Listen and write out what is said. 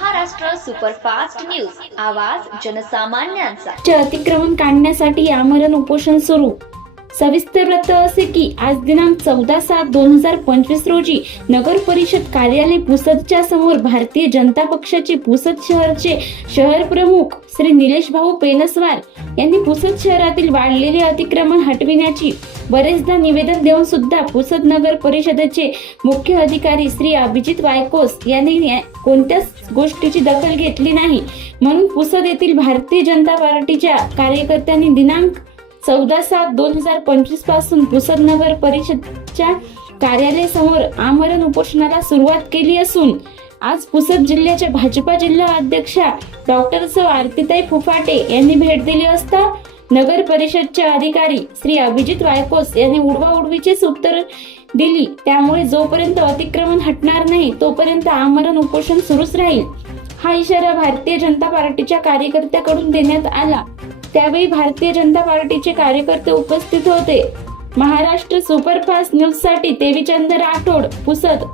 Maharashtra superfast news. आवाज जनसामान्यांचा. चे अतिक्रमण काढण्यासाठी आमरण उपोषण सुरू. सविस्तर वृत्त असे की आज दिनांक चौदा सात दोन हजार पंचवीस रोजी नगर परिषद कार्यालय पुसदच्या समोर भारतीय जनता पक्षाचे पुसद शहरचे शहर प्रमुख श्री निलेश भाऊ पेनसवार यांनी पुसद शहरातील वाढलेले अतिक्रमण हटविण्याची बरेचदा निवेदन देऊन सुद्धा पुसद नगर परिषदेचे मुख्य अधिकारी श्री अभिजित वायकोस यांनी कोणत्याच गोष्टीची दखल घेतली नाही. म्हणून पुसद येथील भारतीय जनता पार्टीच्या कार्यकर्त्यांनी दिनांक चौदा सात दोन हजार पंचवीसपासून पुसद नगर परिषदच्या कार्यालयासमोर आमरण उपोषणाला सुरुवात केली असून आज पुसद जिल्ह्याच्या भाजपा जिल्हा अध्यक्षा डॉक्टर सौ आरतीताई फुफाटे यांनी भेट दिली असता नगर परिषदचे अधिकारी श्री अभिजित वायकोस यांनी उडवा उडवीचे उत्तर दिली. त्यामुळे जोपर्यंत अतिक्रमण हटणार नाही तोपर्यंत आमरण उपोषण सुरूच राहील. हा इशारा भारतीय जनता पार्टीच्या कार्यकर्त्याकडून देण्यात आला. त्यावेळी भारतीय जनता पार्टीचे कार्यकर्ते उपस्थित होते. महाराष्ट्र सुपरफास्ट न्यूजसाठी देवीचंद राठोड पुसद